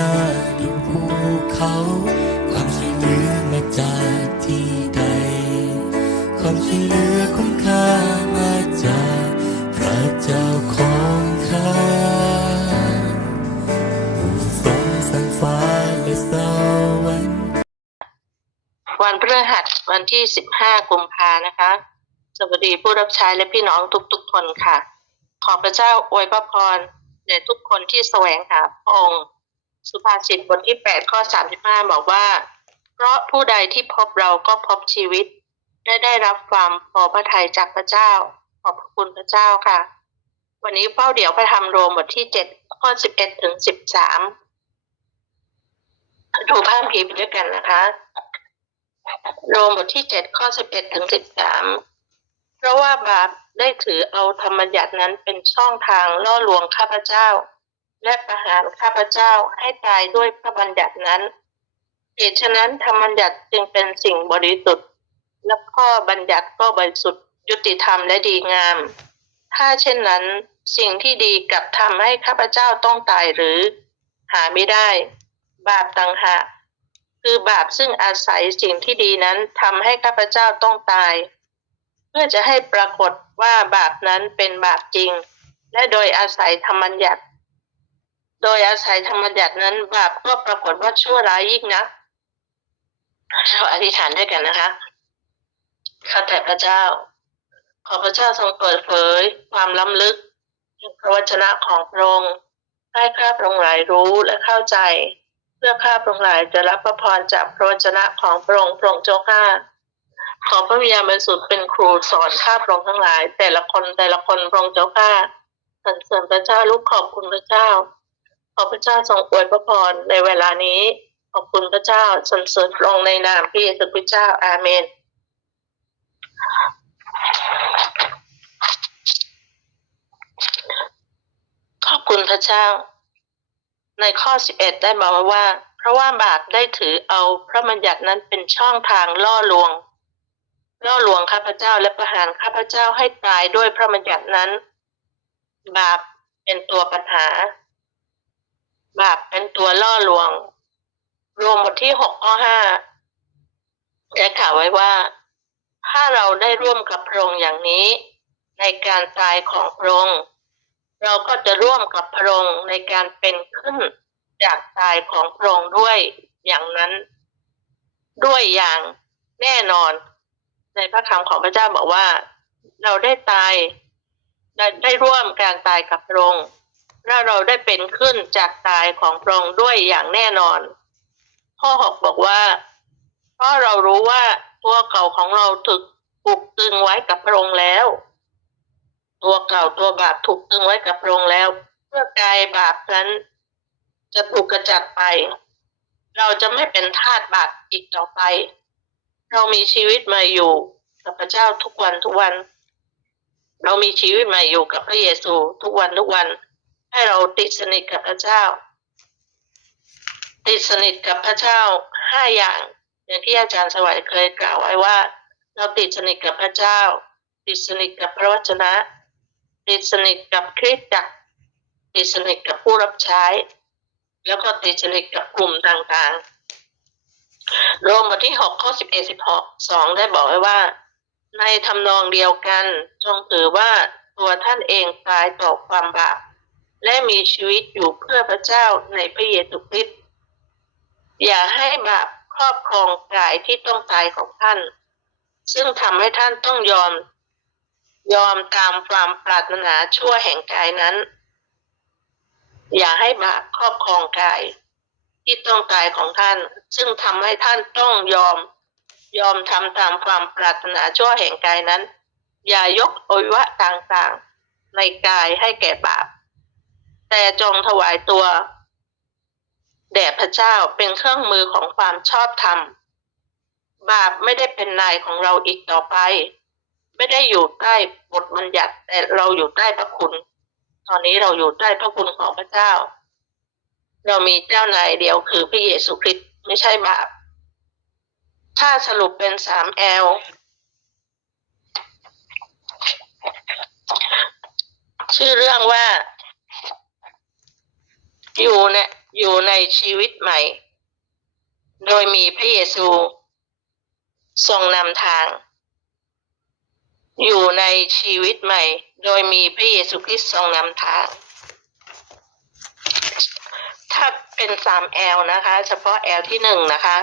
นาดูภูเขา ความช่วยเหลือมาจากที่ใด ความช่วยเหลือคุ้มค่ามาจากพระเจ้าของข้าผู้ทรงสร้างฟ้าและสวรรค์วันพฤหัสวันที่ 15 กุมภานะคะ สวัสดีผู้รับใช้และพี่น้องทุกๆคนค่ะ ขอพระเจ้าอวยพระพรแด่ทุกคนที่แสวงหาพระองค์ สุภาษิตบทที่8ข้อ35บอกว่า เพราะผู้ใดที่พบเราก็พบชีวิต ได้ได้รับความพอพระทัยจากพระเจ้า ขอบพระคุณพระเจ้าค่ะ วันนี้เฝ้าเดี๋ยวพระธรรมโรมบทที่7ข้อ11ถึง13ดูภาพพีไปด้วยกันนะคะ โรมบทที่เจ็ดข้อสิบเอ็ดถึงสิบสามเพราะว่าบาปได้ถือเอาธรรมญญัตินั้นเป็นช่องทางล่อลวงข้าพเจ้า และประหารข้าพเจ้าให้ตายด้วยพระบัญญัตินั้นเหตุฉะนั้นธรรมบัญญัติจึงเป็นสิ่งบริสุทธิ์ และข้อบัญญัติก็บริสุทธิ์ยุติธรรมและดีงาม ถ้าเช่นนั้น สิ่งที่ดีกลับทำให้ข้าพเจ้าต้องตายหรือ หาไม่ได้ บาปต่างหากคือบาปซึ่งอาศัยสิ่งที่ดีนั้นทำให้ข้าพเจ้าต้องตาย เพื่อจะให้ปรากฏว่าบาปนั้นเป็นบาปจริง และโดยอาศัยธรรมบัญญัติ โดยอาศัยธรรมบัญญัตินั้นบาปก็ปรากฏว่าชั่วร้ายยิ่งนะเราอธิษฐานด้วยกันนะคะข้าแต่พระเจ้า ขอพระเจ้าทรงเปิดเผย ความล้ำลึกพระวจนะของพระองค์ให้ข้าพระองค์หลายรู้และเข้าใจ เพื่อข้าพระองค์หลายจะรับพระพรจากพระวจนะของพระองค์พระองค์เจ้าข้าขอพระวิญญาณบริสุทธิ์เป็นครูสอนข้าพระองค์ทั้งหลาย แต่ละคนแต่ละคนพระองค์เจ้าข้าสรรเสริญพระเจ้าลูกขอบคุณพระเจ้า อพระเจ้าทรงอวยพระพรในเวลานี้ ขอบคุณพระเจ้าสรรเสริญพระองค์ในนามพระเยซูคริสต์เจ้าอาเมน ขอบคุณพระเจ้า ในข้อ 11 ได้บอกว้ว่า เพราะว่าบาปได้ถือเอาพระบัญญัตินั้นเป็นช่องทางล่อลวง ล่อลวงข้าพเจ้าและประหารข้าพเจ้าให้ตายด้วยพระบัญญัตินั้น บาปเป็นตัวปัญหา บาปเป็นตัวล่อลวง รวมบทที่6ข้อ5ได้กล่าวไว้ว่า ถ้าเราได้ร่วมกับพระองค์อย่างนี้ ในการตายของพระองค์เราก็จะร่วมกับพระองค์ในการเป็นขึ้นจากตายของพระองค์ด้วยอย่างนั้น ด้วยอย่างแน่นอน ในพระคำของพระเจ้าบอกว่า เราได้ตายได้ร่วมการตายกับพระองค์ และเราได้เป็นขึ้นจากตายของพระองค์ด้วยอย่างแน่นอน ข้อหกบอกว่า เพราะเรารู้ว่าตัวเก่าของเราถูกผูกตึงไว้กับพระองค์แล้ว ตัวเก่าตัวบาปถูกตึงไว้กับพระองค์แล้ว เพื่อกายบาปนั้น จะถูกกระจัดไป เราจะไม่เป็นทาสบาปอีกต่อไป เรามีชีวิตใหม่อยู่กับพระเจ้าทุกวันทุกวัน เรามีชีวิตใหม่อยู่กับพระเยซูทุกวันทุกวัน ให้เราติดสนิทกับพระเจ้า ติดสนิทกับพระเจ้าห้าอย่าง อย่างที่อาจารย์สวัยเคยกล่าวไว้ว่า เราติดสนิทกับพระเจ้า ติดสนิทกับพระวจนะ ติดสนิทกับคริสตจักรติดสนิทกับผู้รับใช้ แล้วก็ติดสนิทกับกลุ่มต่างๆ โรมบทที่หกข้อสิบเอ็ดสิบหกสองได้บอกไว้ว่า ในทำนองเดียวกันจงถือว่าตัวท่านเองตายต่อความบาป และมีชีวิตอยู่เพื่อพระเจ้าในพระเยซูคริสต์อย่าให้บาปครอบครองกายที่ต้องตายของท่าน ซึ่งทำให้ท่านต้องยอม ยอมตามความปรารถนาชั่วแห่งกายนั้น อย่าให้บาปครอบครองกายที่ต้องตายของท่าน ซึ่งทำให้ท่านต้องยอม ยอมทำตามความปรารถนาชั่วแห่งกายนั้น อย่ายกอวัยวะต่างๆ ในกายให้แก่บาป แต่จงถวายตัว แด่พระเจ้าเป็นเครื่องมือของความชอบธรรม บาปไม่ได้เป็นนายของเราอีกต่อไป ไม่ได้อยู่ใต้บทบัญญัติแต่เราอยู่ใต้พระคุณ ตอนนี้เราอยู่ใต้พระคุณของพระเจ้า เรามีเจ้านายเดียวคือพระเยซูคริสต์ไม่ใช่บาป ถ้าสรุปเป็นสามแอลชื่อเรื่องว่า อยู่เนี่ยอยู่ในชีวิตใหม่ โดยมีพระเยซูทรงนำทาง อยู่ในชีวิตใหม่ โดยมีพระเยซูคริสต์ทรงนำทาง ถ้าเป็นสามแอลนะคะ เฉพาะแอลที่หนึ่งนะคะ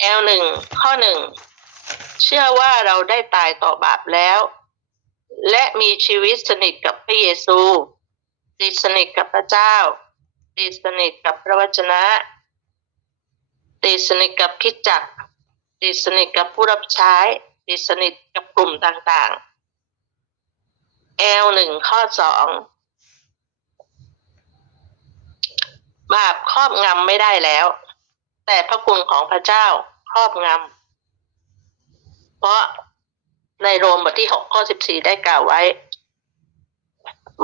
แอลหนึ่งข้อหนึ่งเชื่อว่าเราได้ตายต่อบาปแล้ว และมีชีวิตสนิทกับพระเยซูติดสนิทกับพระเจ้า ติดสนิทกับพระวจนะติดสนิทกับคิดจักติดสนิทกับผู้รับใช้ติดสนิทกับกลุ่มต่างๆแอลหนึ่งข้อสองบาปครอบงำไม่ได้แล้ว แต่พระคุณของพระเจ้าครอบงำเพราะในโรมบทที่หกข้อสิบสี่ได้กล่าวไว้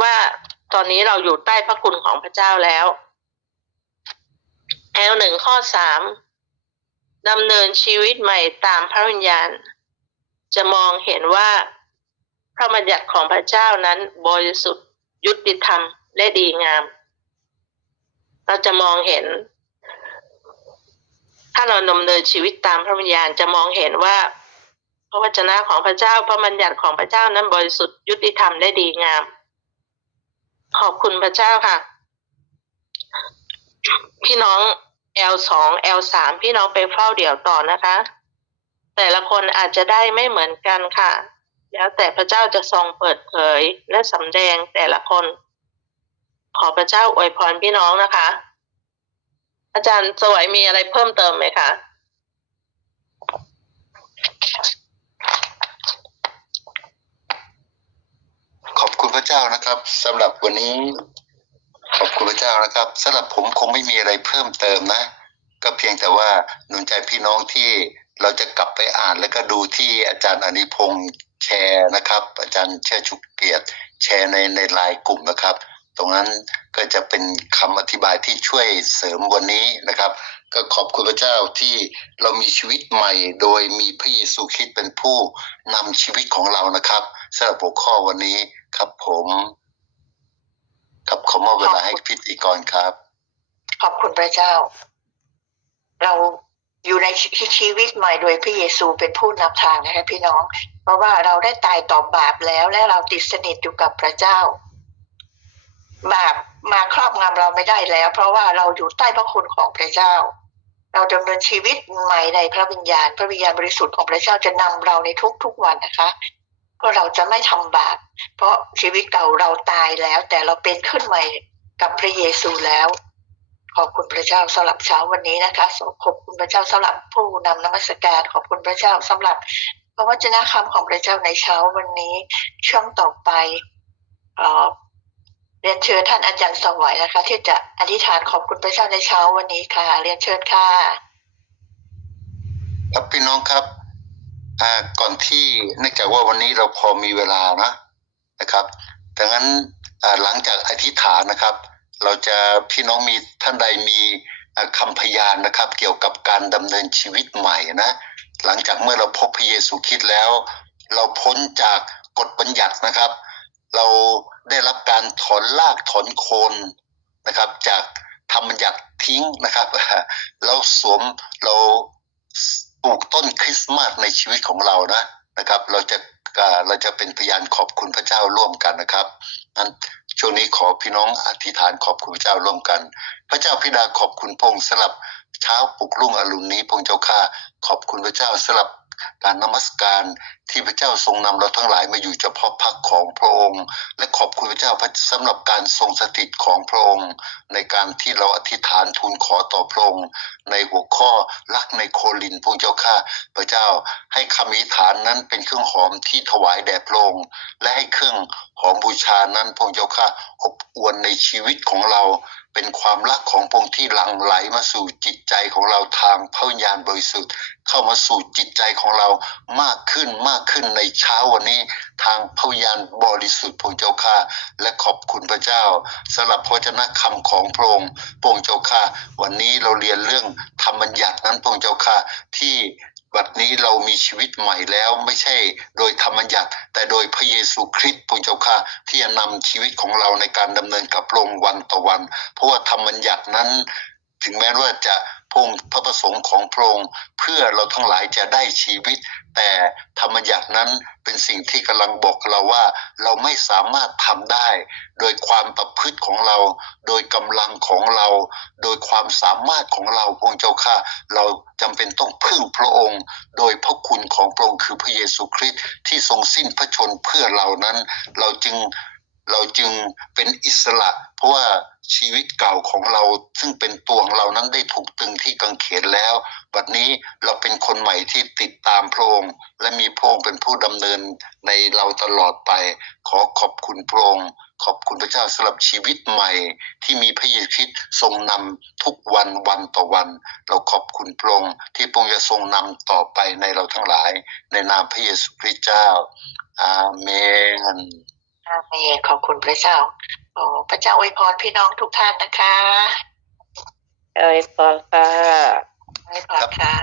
ว่า ตอนนี้เราอยู่ใต้พระคุณของพระเจ้าแล้วแอลหนึ่งข้อสามดำเนินชีวิตใหม่ตามพระวิญญาณ จะมองเห็นว่าพระบัญญัติของพระเจ้านั้นบริสุทธิ์ยุติธรรมและดีงาม เราจะมองเห็น ถ้าเราดำเนินชีวิตตามพระวิญญาณจะมองเห็นว่าพระวจนะของพระเจ้าพระบัญญัติของพระเจ้านั้นบริสุทธิ์ยุติธรรมและดีงาม ขอบคุณพระเจ้าค่ะ พี่น้อง L สอง L สามพี่น้องไปเฝ้าเดี่ยวต่อนะคะ แต่ละคนอาจจะได้ไม่เหมือนกันค่ะ แล้วแต่พระเจ้าจะทรงเปิดเผยและสำแดงแต่ละคน ขอพระเจ้าอวยพรพี่น้องนะคะ อาจารย์สวัยมีอะไรเพิ่มเติมไหมคะ ขอบคุณ พระเจ้านะครับสำหรับวันนี้ขอบคุณพระเจ้านะครับสำหรับผมคงไม่มีอะไรเพิ่มเติมนะ ก็เพียงแต่ว่าหนุนใจพี่น้องที่เราจะกลับไปอ่านแล้วก็ดูที่อาจารย์อนิพงศ์แชร์นะครับ อาจารย์เชื่อชุกเกียรติ แชร์ในในไลน์กลุ่มนะครับ ตรงนั้นก็จะเป็นคำอธิบายที่ช่วยเสริมวันนี้นะครับ ก็ขอบคุณพระเจ้าที่เรามีชีวิตใหม่ โดยมีพระเยซูคริสต์เป็นผู้นำชีวิตของเรานะครับสำหรับหัวข้อวันนี้ ครับผมครับขอมอบเวลาให้พิธีกรครับ ขอบคุณพระเจ้า เราอยู่ในชีวิตใหม่โดยพระเยซูเป็นผู้นำทางนะคะพี่น้อง เพราะว่าเราได้ตายต่อบาปแล้วและเราติดสนิทอยู่กับพระเจ้า บาปมาครอบงำเราไม่ได้แล้ว เพราะว่าเราอยู่ใต้พระคุณของพระเจ้า เราดำเนินชีวิตใหม่ในพระวิญญาณ พระวิญญาณบริสุทธิ์ของพระเจ้าจะนำเราในทุกๆวันนะคะ ก็เราจะไม่ทำบาปเพราะชีวิตเก่าเราตายแล้ว แต่เราเป็นขึ้นใหม่กับพระเยซูแล้ว ขอบคุณพระเจ้าสำหรับเช้าวันนี้นะคะขอบคุณพระเจ้าสำหรับผู้นำนมัสการขอบคุณพระเจ้าสำหรับพระวจนะคำของพระเจ้าในเช้าวันนี้ช่วงต่อไปเอ่อเรียนเชิญท่านอาจารย์สวัยนะคะ ที่จะอธิษฐานขอบคุณพระเจ้าในเช้าวันนี้ค่ะ เรียนเชิญค่ะครับพี่น้องครับ ก่อนที่เนื่องจากว่าวันนี้เราพอมีเวลานะนะครับดังนั้นหลังจากอธิษฐานนะครับ เราจะพี่น้องมีท่านใดมีอ่าคำพยานนะครับ เกี่ยวกับการดำเนินชีวิตใหม่นะหลังจากเมื่อเราพบพระเยซูคริสต์แล้ว เราพ้นจากกฎบัญญัตินะครับ เราได้รับการถอนลากถอนโคนนะครับ จากธรรมบัญญัติทิ้งนะครับแล้วสวมเรา ปลูกต้นคริสต์มาสในชีวิตของเรานะนะครับ เราจะเราจะเป็นพยานขอบคุณพระเจ้าร่วมกันนะครับนั้นช่วงนี้ขอพี่น้องอธิษฐานขอบคุณพระเจ้าร่วมกัน พระเจ้าพิดาขอบคุณพงศ์สำหรับเช้าปลุกรุ่งอรุณนี้พงศ์เจ้าข้าขอบคุณพระเจ้าสำหรับ การนมัสการที่พระเจ้าทรงนำเราทั้งหลายมาอยู่เฉพาะพักของพระองค์ และขอบคุณพระเจ้าสำหรับการทรงสถิตของพระองค์ ในการที่เราอธิษฐานทูลขอต่อพระองค์ในหัวข้อรักในโคลินพระองเจ้าข้าพระเจ้าให้คำอธิษฐานนั้นเป็นเครื่องหอมที่ถวายแด่พระองค์และให้เครื่องหอมบูชานั้นพระองเจ้าข้าอบอวลในชีวิตของเรา เป็นความรักของพระองค์ที่หลั่งไหลมาสู่จิตใจของเราทางพระวิญญาณบริสุทธิ์ เข้ามาสู่จิตใจของเรามากขึ้นมากขึ้นในเช้าวันนี้ ทางพระวิญญาณบริสุทธิ์พระองเจ้าข้าและขอบคุณพระเจ้าสำหรับพระวจนะคำของพระองค์พระองเจ้าข้าวันนี้เราเรียนเรื่องธรรมบัญญัตินั้นพระองเจ้าข้าที่ บัดนี้เรามีชีวิตใหม่แล้วไม่ใช่โดยธรรมบัญญัติ แต่โดยพระเยซูคริสต์พระเจ้าค่ะที่จะนำชีวิตของเราในการดำเนินกับพระองค์วันต่อวัน เพราะว่าธรรมบัญญัตินั้น ถึงแม้ว่าจะ พงค์พระประสงค์ของพระองค์เพื่อเราทั้งหลายจะได้ชีวิต แต่ธรรมบัญญัตินั้นเป็นสิ่งที่กำลังบอกเราว่าเราไม่สามารถทำได้ โดยความประพฤติของเรา โดยกำลังของเรา โดยความสามารถของเราพระองเจ้าค่ะ เราจำเป็นต้องพึ่งพระองค์ โดยพระคุณของพระองค์คือพระเยซูคริสต์ที่ทรงสิ้นพระชนเพื่อเรานั้น เราจึง เราจึงเป็นอิสระ เพราะว่าชีวิตเก่าของเราซึ่งเป็นตัวของเรานั้นได้ถูกตึงที่กังเขนแล้ว บัดนี้เราเป็นคนใหม่ที่ติดตามพระองค์และมีพระองค์เป็นผู้ดำเนินในเราตลอดไป ขอขอบคุณพระองค์ขอบคุณพระเจ้าสำหรับชีวิตใหม่ ที่มีพระเยซูคริสต์ทรงนำทุกวันวันต่อวัน เราขอบคุณพระองค์ที่พระองค์จะทรงนำต่อไปในเราทั้งหลาย ในนามพระเยซูคริสต์เจ้า อาเมน อาเมนขอบคุณพระเจ้าขอพระเจ้าอวยพรพี่น้องทุกท่านนะคะเอ้ยพอค่ะอวยพรค่ะ